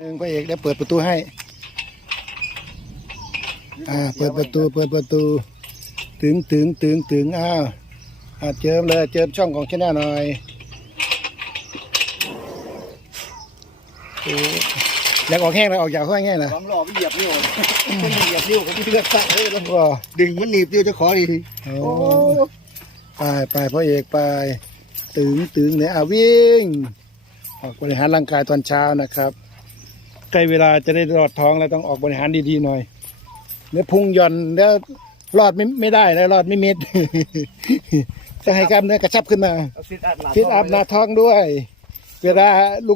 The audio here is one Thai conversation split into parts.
หนึ่งพระเอกเดี๋ยวเปิดประตูให้ อ่า เปิดประตู เปิดประตู ถึงถึงถึงถึงอ้าวอ่าเจิมเลยเจิมช่องของชแนลหน่อยโอ้อยากออกแห้งเลยออกอยากห้อยแห้งนะความหล่อไปเหยียบนิ้วมันเหยียบนิ้วผมเลือกตะเลยแล้วว้าดึงมันหนีบนิ้วจะขอดีโอ้ไปไปพระเอกไปถึงถึงเนี่ยอ่าวิ่งออกบริหารร่างกายตอนเช้านะครับ ใกล้เวลาจะได้รอดท้องแล้วต้องออกบริหารดีๆหน่อยเนื้อพุงหย่อนแล้วรอดไม่ไม่ได้แล้วรอดไม่มิดจะให้กล้ามเนื้อกระชับขึ้นมาเอาซิทอัพหนาฟิตอัพหน้าท้องด้วย เวลา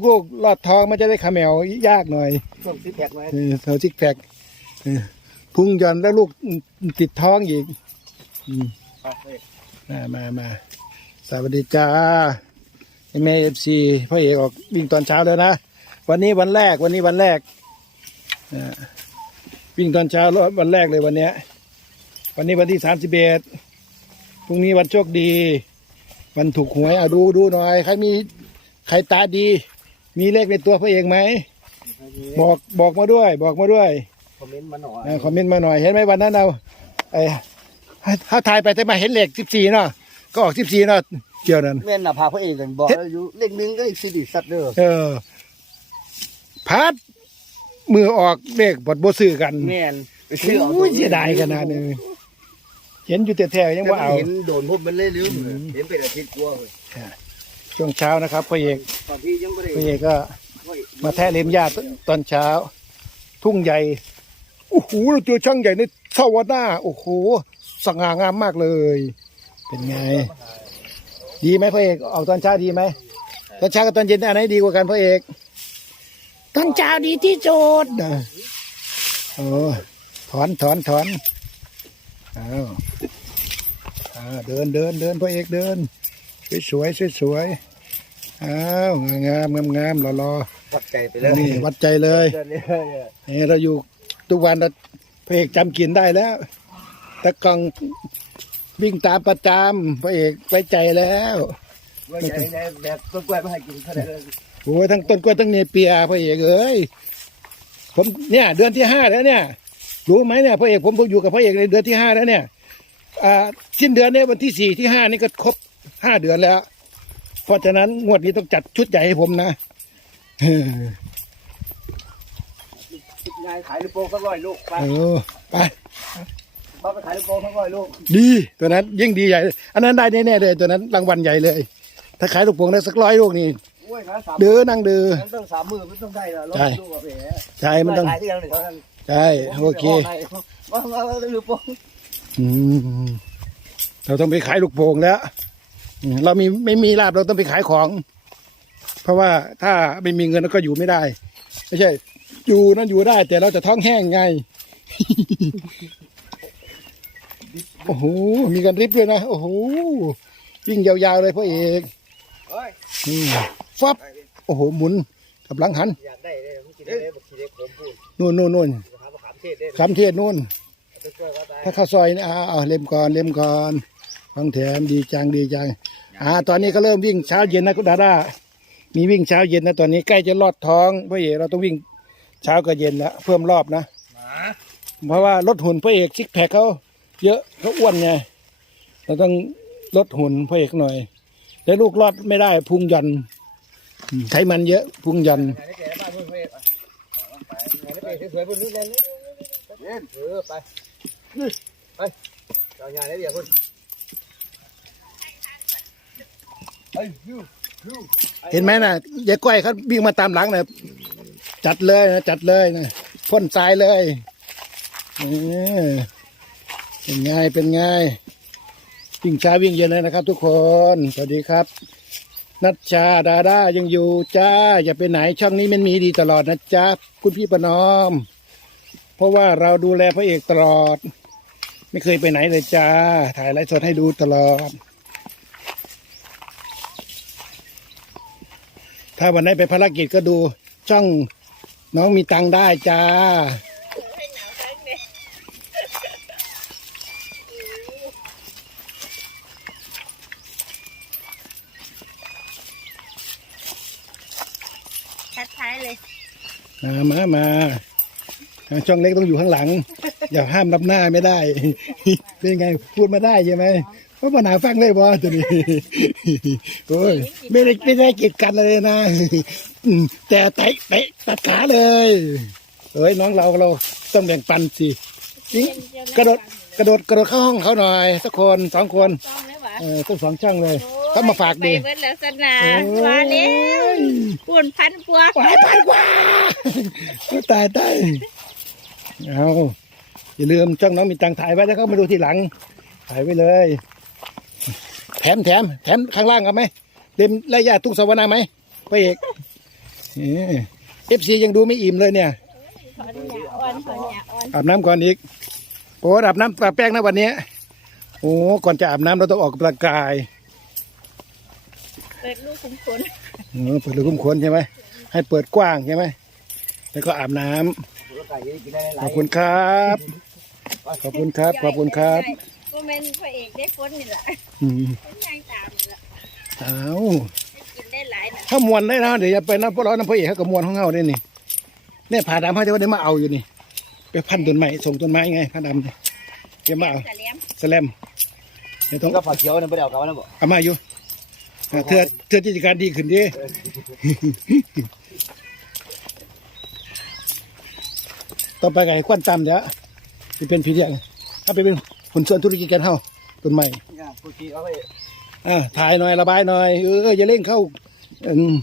ลูกๆรอดท้องมันจะได้ขมแมวยากหน่อยส่งซิทแพ็กไว้เออเท่าซิกแพคเออพุงหย่อนแล้วลูกติดท้องอีกอืมมามามาสวัสดีจ้าแม่เอฟซีพ่อเอกออกวิ่งตอนเช้าแล้วนะ วันนี้วันแรกวันนี้วันแรกอ่าวิ่งตอนเช้าแล้ววันแรกเลยวันเนี้ยวันนี้วันที่สามสิบเอ็ดพรุ่งนี้วันโชคดี วันถูกหวยอะดูดูหน่อย ใครมีใครตาดี มีเลขในตัวพ่อเอกไหมบอกบอกมาด้วย บอกมาด้วยคอมเมนต์มาหน่อยอ่าคอมเมนต์มาหน่อยเห็นไหมวันนั้นเราไอ้ถ้าถ่ายไปแต่มาเห็นเลขสิบสี่เนาะก็ออกสิบสี่เนาะเกี่ยวนั้นแม่นน่ะพาพระเอกกันบอกแล้วอยู่เลขหนึ่งก็อีกสิริสัตว์เด้อเออ พัดมือออกเลขบดโบซื้อกันแม่นไปโซื้อเอาอ้ยเสียดายขนาดนี้เห็นอยู่แต่แท้ๆยังว่าเอา เห็นโดนพวกมันเล่ลืมเห็นเป็นอาทิตย์กลัวเลยช่วงเช้านะครับพ่อเอกตอนที่ยังไม่ได้พ่อเอกก็ มาแทะเล็มหญ้าตอนเช้า ทุ่งใหญ่โอ้โหเราเจอช่างใหญ่ในสวนาโอ้โหสง่างามมากเลย เป็นไง ดีไหมพ่อเอกออกตอนเช้าดีไหมตอนเช้ากับตอนเย็นอันไหนดีกว่ากันพ่อเอก ตอนเช้าดีที่สุดนะโอ้ถอนถอนถอนอ้าวอ้าวเดินเดินเดินพ่อเอกเดิน สวยสวยสวยๆอ้าวงามงามงามรอรอวัดใจไปเลยๆนี่วัดใจเลยเดือนนี้นี่เราอยู่ทุกวันเราพระเอกจำกินได้แล้วตะกองวิ่งตามประจำพระเอกไว้ใจแล้วว่าใจในแบบต้นกล้วยมาให้กินเท่าไหร่เลย โอ้ยทั้งต้นกล้วยทั้งเนเปียพระเอกเอ้ยผมเนี่ย เดือนที่ห้าแล้วเนี่ยรู้ไหมเนี่ยพระเอกผมผมอยู่กับพระเอกในเดือนที่ห้าแล้วเนี่ยอ่าสิ้นเดือนเนี่ยวันที่สี่ที่ห้านี่ก็ครบห้าเดือนแล้ว เพราะฉะนั้นงวดนี้ต้องจัดชุดใหญ่ให้ผมนะเอองานขายลูกโป่งสักร้อยลูกไปเออไปบ้าไปขายลูกโป่งสักร้อยลูกดีตัวนั้นยิ่งดีใหญ่ อันนั้นได้แน่ๆเลย ตัวนั้นรางวัลใหญ่เลย ถ้าขายลูกโป่งได้สักร้อยลูกนี่ โอ้ยขายสามเดือนั่งเดือมันต้องสามมือมันต้องได้ละร้อใช่ยลูกกับแผลใช่มันต้องขายที่ยังหนึ่งเท่านั้นใช่โอเคมามามาลูกโป่งอืมเราต้องไปขายลูกโป่งแล้วอืมเรามีไม่มีลาบเราต้องไปขายของ เพราะว่าถ้าไม่มีเงินเราก็อยู่ไม่ได้ ไม่ใช่ อยู่นั่นอยู่ได้ แต่เราจะท้องแห้งไงโอ้โหมีกันริบด้วยนะโอ้โหวิ่งยาวๆเลยพ่อเอก เฮ้ยอืมฟับโอ้โหหมุนกับหลังหันอยากได้เลยผมกินได้บอกกินได้ผมพูดนู่นนู่นนู่นจะหามะขามเทศได้คำเทศนู่นต้นกล้วยว่าตายถ้าข้าวซอยนี่เอาเอาเล่มก่อนเล่มก่อนฟังแถมดีจังดีจังอ่าตอนนี้ก็เริ่มวิ่งเช้าเย็นนะคุณดาดามีวิ่งเช้าเย็นนะตอนนี้ใกล้จะลอดท้องพระเอกเราต้องวิ่งเช้ากับเย็นแล้วเพิ่มรอบนะหมาเพราะว่าลดหุ่นพระเอกซิกแพคเขาเยอะเขาอ้วนไงเราต้องลดหุ่นพระเอกหน่อย แต่ลูกรอดไม่ได้พุงหยันอืมไขมันเยอะ พุงหยันงานนี้แกบ้านเพื่อนเพื่อนไปงยๆบนเห็นไหมนะยายก้อยเขาวิ่งมาตามหลังนะจัดเลยนะจัดเลยนะพ่นทรายเลยเป็นไงเป็นไง วิ่งช้าวิ่งเย็นเลยนะครับ ทุกคนสวัสดีครับ นัชชาดาดายังอยู่จ้า อย่าไปไหนช่องนี้มันมีดีตลอดนะจ๊ะคุณพี่ประนอม เพราะว่าเราดูแลพระเอกตลอด ไม่เคยไปไหนเลยจ้า ถ่ายไลฟ์สดให้ดูตลอด ถ้าวันไหนไปภารกิจก็ดูช่องน้องมีตังได้จ้า ชัดท้ายเลย มามามาอ่าช่องเล็กต้องอยู่ข้างหลัง อย่าห้ามรับหน้าไม่ได้ เป็นไงพูดมาได้ใช่ไหมเพราะปัญหาฟังเลยบอตัวนี้โอ้ยไม่ได้ไม่ได้กีดกันเลยนะอืมแต่เตะเตะตัดขาเลยเอ้ยน้องเราเราต้องแบ่งปันสิจริงกระโดดกระโดดกระโดดเข้าห้องเขาหน่อยสักคนสองคนต้องไหมวะเออต้องสองช่องเลย เขามาฝากดีไปเบิดแล้วสนาโอ้ยมาแล้วปุ่นพันกว่าวายพันกว่าตายตายเอาอย่าลืมช่องน้องมีตังค์ถ่ายไว้แล้วก็มาดูทีหลัง ถ่ายไว้เลย แถมแถมแถมข้างล่างเอาไหมเต็มระยะตุ้งสวรรค์ไหมพระเอกเอฟซียังดูไม่อิ่มเลยเนี่ยขอหยาอ่อนขอหยาอ่อนอาบน้ำก่อนอีกโอ้อาบน้ำปะแป้งนะวันนี้ โอ้ก่อนจะอาบน้ำเราต้องออกกำลังกาย เปิดลูกคุ้มขนเออเปิดรูคุ้มขนใช่ไหมให้เปิดกว้างใช่ไหมแล้วก็อาบน้ำรถไก่กินได้หขลาอยบคุณครับ ขอบคุณครับ ขอบคุณครับก็เป็นพระเอกได้ฝนนี่แหละอืมฝนยางตามนี่แหละเอาให้กินได้หลายนะถ้ามวนได้นะเดี๋ยวจะไปน้ำพวกเราน้ำพระเอกเขากับมวนของเฮาได้นี่เนี่ยผ่าดำเขาจะได้มาเอาอยู่นี่ ไปพันต้นไม้ส่งต้นไม้ไงผ่าดำเนี่ยเดี๋ยวมาเอากะเลี้ยมสแลมเดี๋ยวต้องก็ฝาเขียวเนี่ยไม่ได้เอากลับมาแล้วบ่ เอามาอยู่อ่า เธอเธอจิตการดีขึ้นดิต่อไปไงควันตามเดี๋ยวจะเป็นผีเดียงถ้าไปเป็นหุ่นส่วนธุรกิจกันเฮาต้นไม้ผู้ชี้เขาไปอ่าถ่ายหน่อยระบายหน่อยเอออย่าเร่งเข้าอืม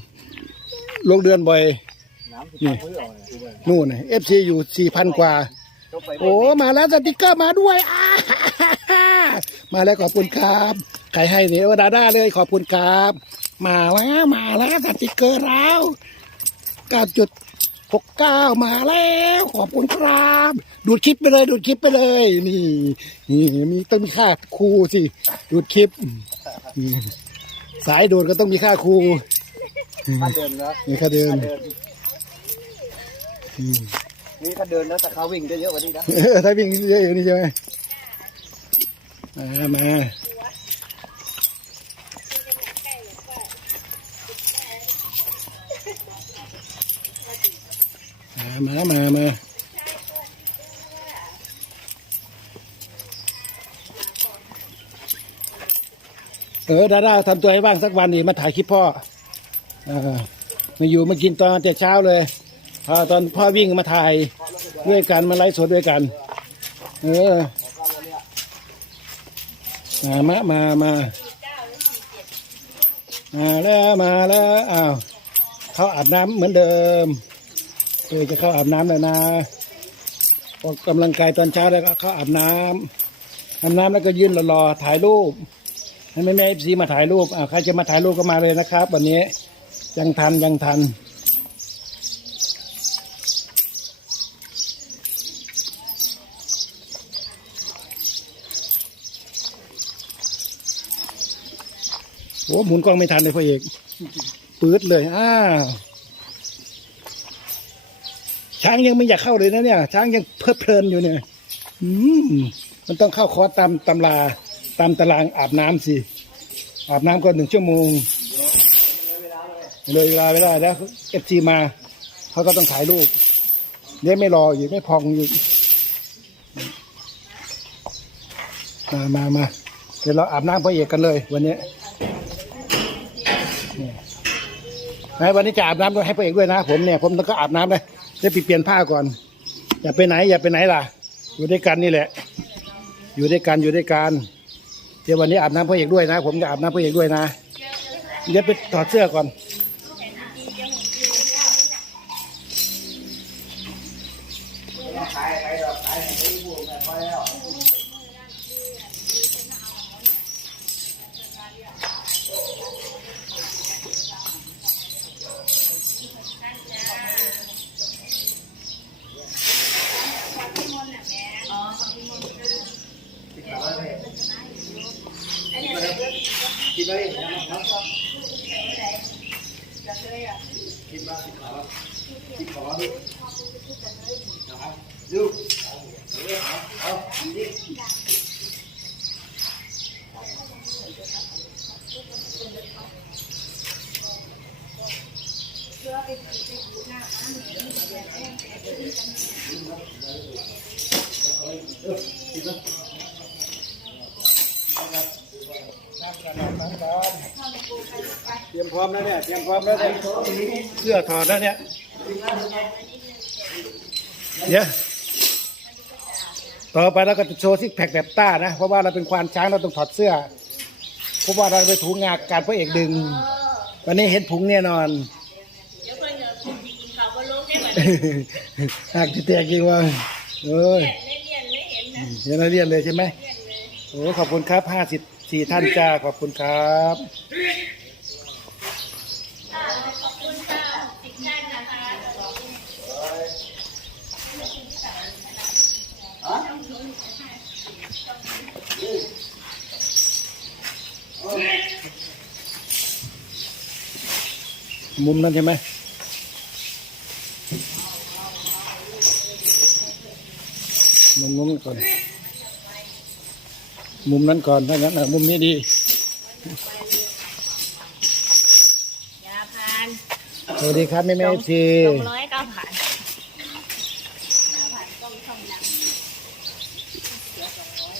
ลงเดือนบ่อยน้ำที่มือเอานู่นเอฟซีอยู่สี่พันกว่าจบไปโอ้ มาแล้วสติกเกอร์มาด้วยอ่ามาแล้วขอบคุณครับ ใครให้เนี่ยว่าดาด้าเลยขอบคุณครับ มาแล้วมาแล้วสติกเกอร์แล้วเก้าจุดหกเก้ามาแล้ว ขอบคุณครับ ดูดคลิปไปเลย ดูดคลิปไปเลย นี่นี่มีต้องมีค่าครูสิ ดูดคลิปอืมสายดูดก็ต้องมีค่าครูถ้าเดินนะมีค่าเดินถ้าเดินอืมนี่ถ้าเดินแล้วแต่เขาวิ่งได้เยอะกว่านี้นะเออถ้าวิ่งเยอะอย่างนี้ใช่ไหมมามา มามามาเออดาดาทำตัวให้ว่างสักวันนี่มาถ่ายคลิปพ่อออมาอยู่มากินตอนแต่เช้าเลยพอตอนพ่อวิ่งมาถ่ายด้วยกันมาไลฟ์สดด้วยกัน เออมา มา มา มามาแล้วมาแล้วอ้าวเขาอาบน้ำเหมือนเดิม เออจะเข้าอาบน้ำแล้วนะออกกำลังกายตอนเช้าแล้วก็เข้าอาบน้ำอาบน้ำแล้วก็ยืนรอๆถ่ายรูปให้แม่แม่เอฟซีมาถ่ายรูปอ่าใครจะมาถ่ายรูปก็มาเลยนะครับ วันนี้ยังทันยังทันโอ้หมุนกล้องไม่ทันเลยพ่อเอกปื๊ดเลยอ้าว ช้างยังไม่อยากเข้าเลยนะเนี่ย ช้างยังเพลิดเพลินอยู่เนี่ยอืมมันต้องเข้าคอร์สตามตำราตามตารางอาบน้ำสิ อาบน้ำก็หนึ่งชั่วโมง เลยเวลาไม่ได้แล้วเอฟซีมาเขาก็ต้องถ่ายรูปเดี๋ยไม่รออยู่ไม่พองอยู่มามามาเดี๋ยวเราอาบน้ำพ่อเอกกันเลย วันนี้ไหนวันนี้จะอาบน้ำด้วยให้พระเอกด้วยนะ ผมเนี่ย ผมต้องก็อาบน้ำเลย จะไปเปลี่ยนผ้าก่อน อย่าไปไหน อย่าไปไหนล่ะ อยู่ด้วยกันนี่แหละ อยู่ด้วยกันอยู่ด้วยกันเดี๋ยววันนี้อาบน้ำพระเอกด้วยนะ ผมจะอาบน้ำพระเอกด้วยนะเดี๋ยวไปถอดเสื้อก่อน มพร้อมแล้วเนี่ยเตรียมพร้อมแล้วเนี่ยเสื้อถอดแล้วเนี่ยเดี๋ยวต่อไปเราก็จะโชว์ซิกแพคแบบต้านะ เพราะว่าเราเป็นควานช้างเราต้องถอดเสื้อเพราะว่าเราไปถูงานการพระเอกดึง วันนี้เห็นผุงแน่นอนเดี๋ยวคนเดี๋ยวคุณจะกินข้าวบนโลกได้ไหมหากที่แตกจริงว่าเอ้ยเล่นเรียนไม่เห็นนะเห็นนักเรียนเลยใช่ไหมเรียนเลยโอ้ขอบคุณครับห้าสิบสี่ท่านจ้าขอบคุณครับ ขอบคุณค่ะสิบท่านนะคะ มุมนั้นใช่ไหมมุมนู้นก่อน มุมนั้นก่อน ถ้างั้นอะมุมนี้ดียาพานสวัสดีครับแม่แม่ซีสองร้อยเก้าผ่านเก้าผ่านต้องช่องดังเสียสองร้อย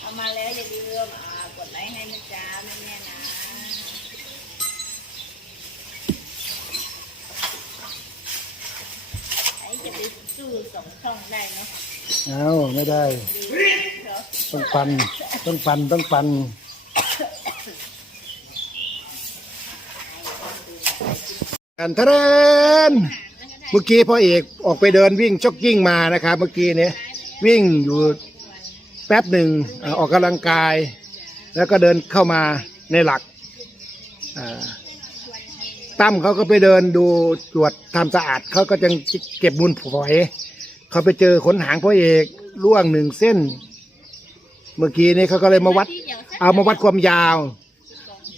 เอามาแล้วอย่าลืมอ่ากดไลค์ให้นะจ๊ะแม่แม่ๆนะไอ้จะไปสู้สองช่องได้ไหม เอาไม่ได้ ต้องปัน ต้องปัน ต้องปัน กันทะเรนเมื่อกี้พ่อเอกออกไปเดินวิ่งจ็อกกิ้งมานะครับ เมื่อกี้เนี่ยวิ่งอยู่แป๊บหนึ่งอออกกำลังกาย แล้วก็เดินเข้ามาในหลักตั้มเขาก็ไปเดินดูตรวจทำสะอาดเขาก็จะเก็บมูลฝอย เขาไปเจอขนหางพ่อเอกล่วงหนึ่งเส้น เมื่อกี้นี้เขาก็เลยมาวัด เอามาวัดความยาว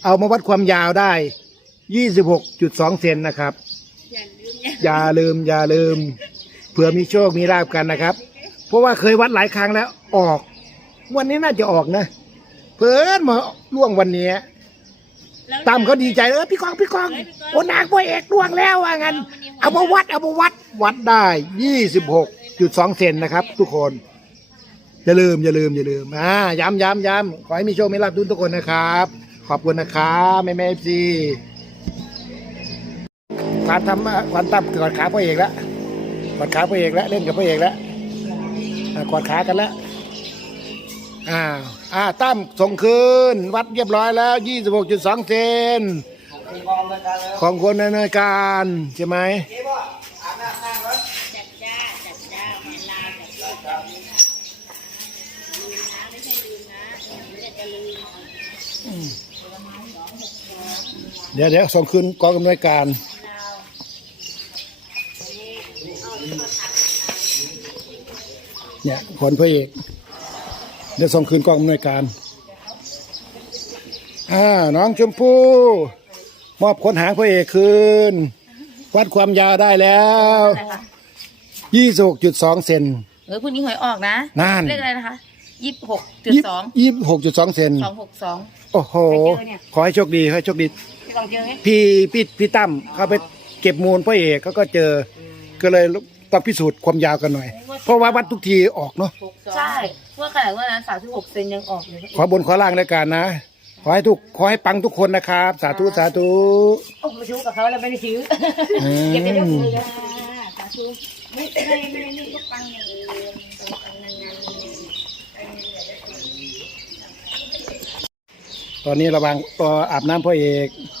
เอามาวัดความยาวได้ยี่สิบหกจุดสองเซนนะครับ อย่าลืมอย่าอย่าลืมอย่าลืมเผื่อมีโชคมีลาบกันนะครับ เพราะว่าเคยวัดหลายครั้งแล้วออก วันนี้น่าจะออกนะ เพิ่นมาล่วงวันนี้แล้วตามเขาดีใจเออพี่กองพี่กองโอ้นางพ่อเอกล่วงแล้วว่างั้นเอามาวัดเอามาวัดวัดได้ยี่สิบหก จุดสองเซนนะครับ ทุกคน อย่าลืมอย่าลืมอย่าลืมอ่าย้ำย้ำย้ำขอให้มีโชคมีลาภทุกทุกคนนะครับ ขอบคุณนะครับแม่แม่เอฟซีควานทำควานตั้มกอดขาพ่อเอกแล้วกอดขาพ่อเอกแล้วเล่นกับพ่อเอกแล้วกอดขากันแล้วอ่าอ่าตั้มส่งคืน วัดเรียบร้อยแล้วยี่สิบหกจุดสองเซนของคนดำเนินการใช่ไหม เจ๊บ่อาบน้ำนั่งแล้ว จัดจ้าจัดจ้าเวลาจัดจ้าลืมนะลืมนะไม่ใช่ลืมนะอย่าจะลืม เดี๋ยวเดี๋ยวส่งคืนกองกำนวยการเราเนี่ยผลพระเอกเดี๋ยวส่งคืนกองอำนวยการอ่าน้องชมพู่มอบขนหางพระเอกคืน วัดความยาวได้แล้วยี่สิบจุดสองเซนเออพรุ่งนี้หวยออกนะนั่นเลขอะไรนะคะยี่สิบหกจุดสองยี่หกจุดสองเซนสองหกสองโอ้โห ขอให้โชคดี ขอให้โชคดี พี่กองเจอไหมพี่พี่พี่ตั้มเขาไปเก็บมูลพระเอกเขาก็เจอก็เลยต้องพิสูจน์ความยาวกันหน่อย เพราะว่าวัดทุกทีออกเนาะใช่เมื่อขนาดว่านั้นสามสิบหกเซนยังออกเลยขอบนขอล่างแล้วกันนะ ขอให้ทุกขอให้ปังทุกคนนะครับ สาธุสาธุโอ้มาชูกับเขาแล้วไม่ได้ซื้ออืเก็บไปเรียบมร้อยแล้วสาธุไม่ไม่ไม่นี่ก็ปังอย่างอื่นปังปังนานๆตอนนี้ระวังตัวอาบน้ำพ่อเอกเ